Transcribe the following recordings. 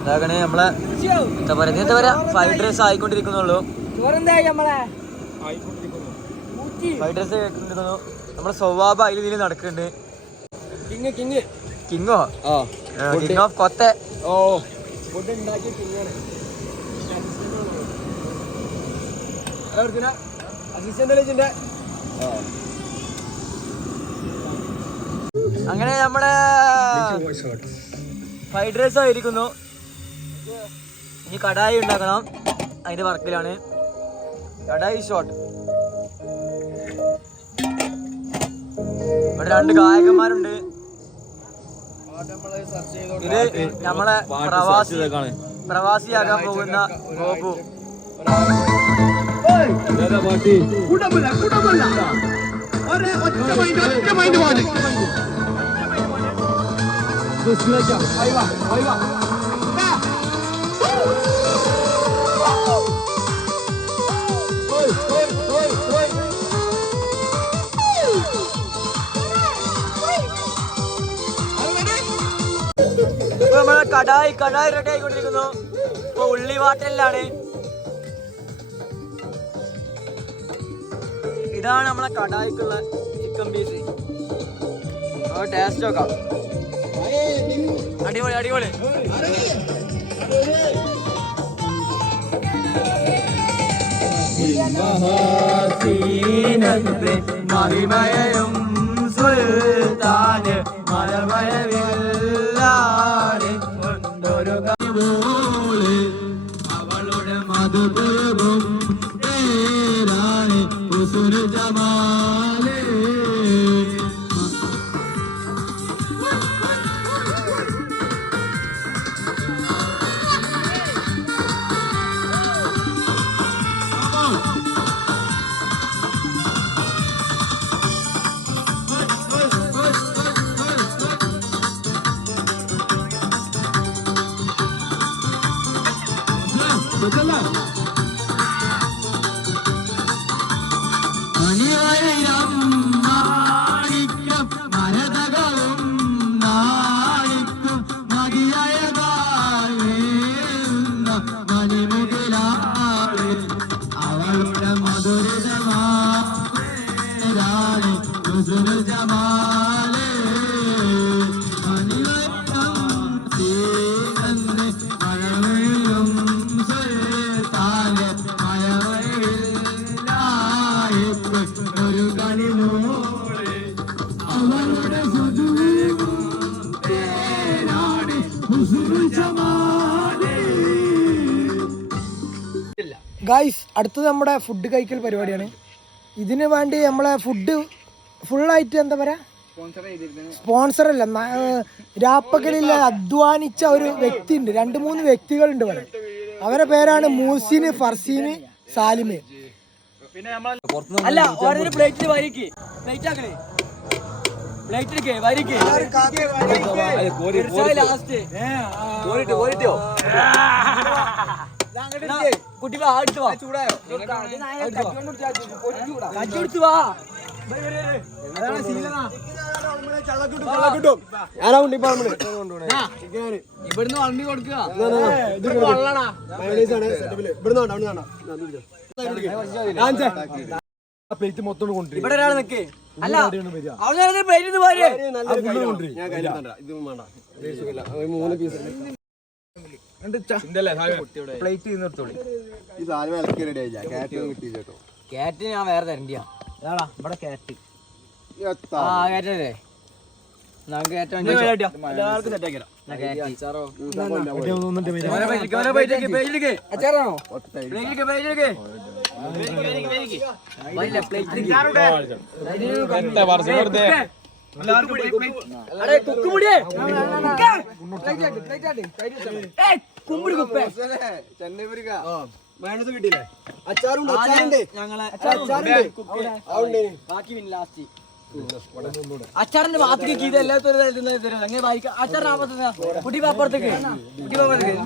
ഇതാകണേ നമ്മളെ എന്താ പറയാ എന്താ പറയാ? ഫ്രൈഡ് റൈസ് ആയിക്കൊണ്ടിരിക്കുന്നുള്ളൂ. ഫ്രൈഡ് റൈസ് കേട്ടിരിക്കുന്നു നമ്മളെ സ്വഭാവ അതിൽ ഇതിൽ നടക്കുന്നുണ്ട്. King king. കിങ്ങോ? King of Kotha. Oh food ഉണ്ടാക്കിയ കിങ്ങാണ്. അസിസ്റ്റന്റ് വിളിച്ചിന്റെ അങ്ങനെ നമ്മളെ ഫ്രൈഡ് റൈസ് ആയിരിക്കുന്നു. ഇനി കടായി ഉണ്ടാക്കണം. അതിന്റെ വർക്കിലാണ്. കടായി ഷോട്ട് ഇവിടെ രണ്ട് ഗായകന്മാരുണ്ട്. ഇത് നമ്മളെ പ്രവാസി പ്രവാസിയാകാൻ പോകുന്ന ഗോപു. ഒറ്റ മൈൻഡ് ഒറ്റ മൈൻഡ് നമ്മളെ കടായി കടായി റെഡി ആയിക്കൊണ്ടിരിക്കുന്നു. ഇപ്പൊ ഉള്ളി വാട്ടലിലാണ്. ഇതാണ് നമ്മളെ കടായിക്കുള്ള ചിക്കൻ പീസ് ടേസ്റ്റ് നോക്കാം. അടിപൊളി അടിപൊളി. മഹാസീനത്ത് മഹിമയും സുൽത്താന് മലമഴവില്ലാണ് കൊണ്ടൊരു കവിൾ അവളുടെ മധുപേറും പേരാണ് ഗായ്സ് അടുത്തത് നമ്മുടെ ഫുഡ് കഴിക്കൽ പരിപാടിയാണ്. ഇതിനു വേണ്ടി നമ്മളെ ഫുഡ് ഫുള്ളായിട്ട് എന്താ പറയാ? സ്പോൺസർ അല്ല രാപ്പകലിൽ അധ്വാനിച്ച ഒരു വ്യക്തി ഉണ്ട് രണ്ട് മൂന്ന് വ്യക്തികളുണ്ട് ഇവിടെ. അവരെ പേരാണ് മൂസിന് ഫർസീന് സാലിമ്. അല്ല ഓരോരു പ്ലേറ്റിൽ വരിക്ക്. പ്ലേറ്റ് ആക്കണേ പ്ലേറ്റിലേക്ക് വരിക്ക്. ലാസ്റ്റ് കുട്ടി വാ. അടുത്ത് ഇവിടുന്ന് വളമ്പി കൊടുക്കുക. പ്ലേറ്റ് മൊത്തം കൊണ്ടുവരും. ഇവിടെ ഒരാൾ അല്ല അവിടെ പ്ലേറ്റ് പോരെ. പ്ലേറ്റ് നിർത്തോളി ഈ സാധനം ഇളക്കി റെഡി ആയില്ല കാറ്റ് കിട്ടി കേട്ടോ. കാറ്റ് ഞാൻ വേറെ തരണ്ടിയാ. ഇതാടാ ഇവിടെ കാറ്റ് ആ കാറ്റല്ലേ കുമ്പിടി കുപ്പേ. ചെന്നൈ വേണ്ടത് കിട്ടിയില്ലേ? അച്ചാറുണ്ട് അച്ചാറുണ്ട്. ഞങ്ങളെ ബാക്കി പിന്നെ ലാസ്റ്റ് അച്ചാറിന്റെ ഭാഗത്തേക്ക് ഇത് എല്ലാത്തരം അങ്ങനെ വായിക്കാം അച്ചാറിന്റെ ആപത്ത് കുട്ടി പാപ്പുറത്തേക്ക് കുട്ടി പാപ്പുറത്തേക്ക്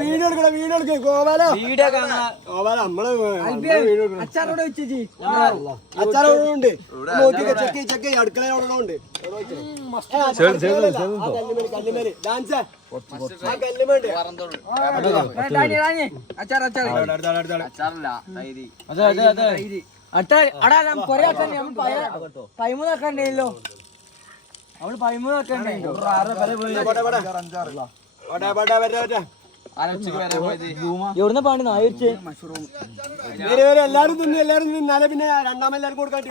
വീഡിയോ എടുക്കണം വീഡിയോ എടുക്കുക ഗോപാലോ. വീഡിയോ ഗോപാല നമ്മൾ വെച്ചേച്ചി ചെക്ക് ചെക്ക്. കല്ലുമേൽ ഡാൻസ് ആ കല്ലുമേണ്ട് അച്ചാർ അച്ചാർ അച്ചാറില്ല തൈര്. തൈര് അച്ചാർ അടാ ഞാൻ കൊറേ അച്ചാർ നമ്മൾ പൈമൂന്ന് വെക്കണ്ടല്ലോ അവൾ പൈമൂന്ന് വെക്കണ്ടോ എവിടുന്ന പാണ്ട് നായരിച്ച് എല്ലാരും തിന്നു എല്ലാരും തിന്നാലേ പിന്നെ രണ്ടാമെല്ലാരും കൊടുക്കാൻ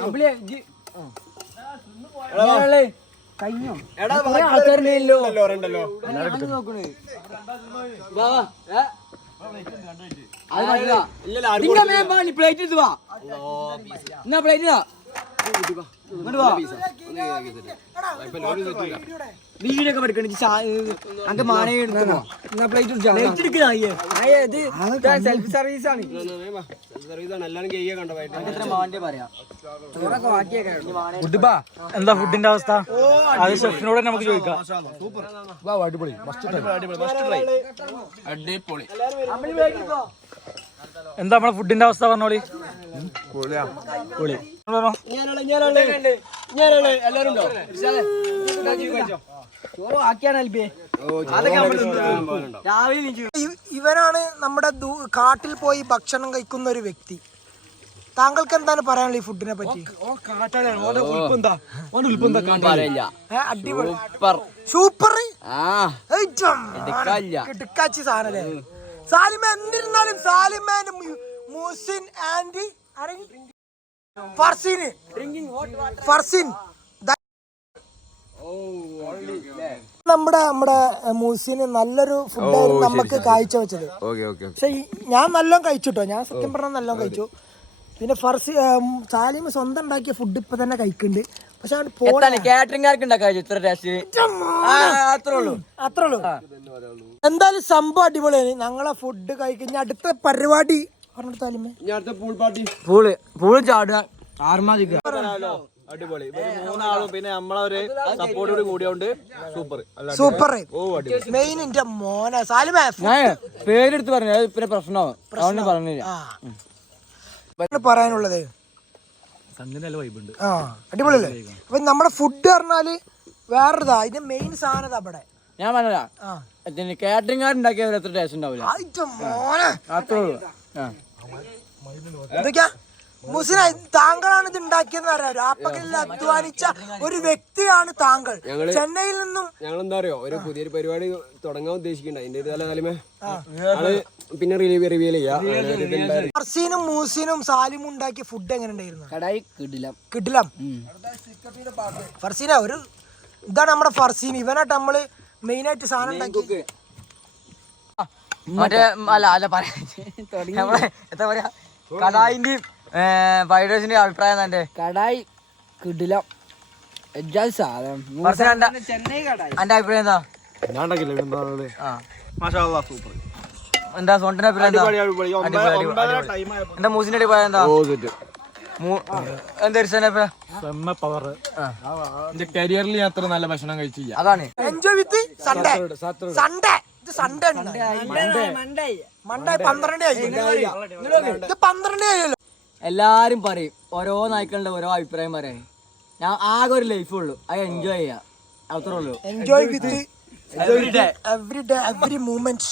കഴിഞ്ഞോ? നോക്കണേ. വാ ഏ? നീ plate എടുത്ത് വാ. എന്നാ പ്ലേറ്റ് ഇതാ. പഠിക്കണ എടുത്ത് പ്ലേറ്റ് സെൽഫ് സർവീസ് ആണ്. എന്താ ഫുഡിന്റെ അവസ്ഥ? അത് ഷെഫിനോട് തന്നെ നമുക്ക് ചോദിക്കാം. എന്താ നമ്മളെ ഫുഡിന്റെ അവസ്ഥ പറഞ്ഞോളി? പൊളി ഇവനാണ് നമ്മുടെ കാട്ടിൽ പോയി ഭക്ഷണം കഴിക്കുന്ന ഒരു വ്യക്തി. താങ്കൾക്ക് എന്താണ് പറയാനുള്ളത് ഈ ഫുഡിനെ പറ്റി? അടിപൊളി. സൂപ്പർ. സാധനല്ലേ? സാലിമ എന്നിരുന്നാലും സാലിമാൻ മൂസിൻ ആൻഡ് ഫർസീന്. ഫർസീൻ. നമ്മുടെ നമ്മുടെ മൂസിന് നല്ലൊരു ഫുഡ് ആയിരുന്നു നമുക്ക് കാഴ്ച വെച്ചത്. പക്ഷെ ഞാൻ നല്ലോണം കഴിച്ചുട്ടോ. ഞാൻ സത്യം പറഞ്ഞാൽ നല്ലോണം കഴിച്ചു. പിന്നെ ഫർസി സാലിമ് സ്വന്തം ഉണ്ടാക്കിയ ഫുഡ് ഇപ്പൊ തന്നെ കഴിക്കുന്നുണ്ട്. പക്ഷെ അവൻ ഉള്ളൂ. എന്തായാലും സംഭവം അടിപൊളിയാണ്. ഞങ്ങളെ ഫുഡ് കഴിക്കുന്ന. അടുത്ത പരിപാടി പൂൾ പൂൾ ചാടുക. അടിപൊളി. മൂന്നാളും പിന്നെ നമ്മളൊരു സപ്പോർട്ടോട് കൂടിയോണ്ട് സൂപ്പർ സൂപ്പർ മെയിൻ എന്റെ മോനെ. സാലിമേ ഞാൻ പേരെടുത്ത് പറഞ്ഞു അത് പിന്നെ പ്രശ്നമാവും. അതുകൊണ്ട് പറഞ്ഞില്ല. പറയാനുള്ളത്? ആ അടിപൊളിയല്ലേ? അപ്പൊ നമ്മുടെ ഫുഡ് പറഞ്ഞാൽ വേറൊരുതാ. ഇതിന്റെ മെയിൻ സാധനം അവിടെ ഞാൻ പറഞ്ഞ കാറ്ററിംഗ് കാർഡ് ഉണ്ടാക്കിയ എത്ര ടേസ്റ്റ് ഉണ്ടാവില്ല അത്രേ ഉള്ളൂ. എന്തൊക്കെയാ? മുസിന താങ്കളാണ് ഇത് ഉണ്ടാക്കിയെന്ന് അറിയാം. രാപ്പകലിൽ അധ്വാനിച്ച ഒരു വ്യക്തിയാണ് താങ്കൾ. ചെന്നൈയിൽ നിന്നും ഞങ്ങൾ എന്താ പറയുക ഒരു പുതിയൊരു പരിപാടി തുടങ്ങാൻ ഉദ്ദേശിക്കണ്ട അതിന്റെ ഒരു തല തലമേ. അത് പിന്നെ റിലീവ് റിവ്യൂ ചെയ്യാം. ഫർസീനും മൂസിനും സാലിമും ഉണ്ടാക്കിയ ഫുഡ് എങ്ങനെ ഉണ്ടായിരുന്നു? കടായി കിടിലം. കിടിലം. ഫർസീന ഒരു ഇതാണ് നമ്മുടെ ഫർസീൻ. ഇവനായിട്ട് നമ്മൾ മെയിനായിട്ട് സാധനം ഉണ്ടാക്കി മറ്റേ അല്ല അല്ല പറയാ. നമ്മളെ എന്താ പറയാ? കടായിന്റെയും ഫ്രൈഡ് റൈസിന്റെ അഭിപ്രായം എന്റെ കടായി കിടില. എന്റെ അഭിപ്രായം എന്താ? ആ. സൂപ്പർ. എന്താ സോണ്ടിന്റെ അഭിപ്രായം എന്താ? മൂസിന്റെ എന്താ? കരിയറിൽ ഞാൻ അത്ര നല്ല ഭക്ഷണം കഴിച്ചില്ല. അതാണ്. Enjoy with Sunday Sunday Sunday പന്ത്രണ്ട് ആയി. ഇത് പന്ത്രണ്ട് എല്ലാരും പറയും ഓരോ നായ്ക്കളുടെ ഓരോ അഭിപ്രായം പറയാൻ. ഞാൻ ആകെ ഒരു ലൈഫ് ഉള്ളൂ. അത് എൻജോയ് ചെയ്യാം. അത്രേ ഉള്ളൂ. Enjoy with every day every day every moment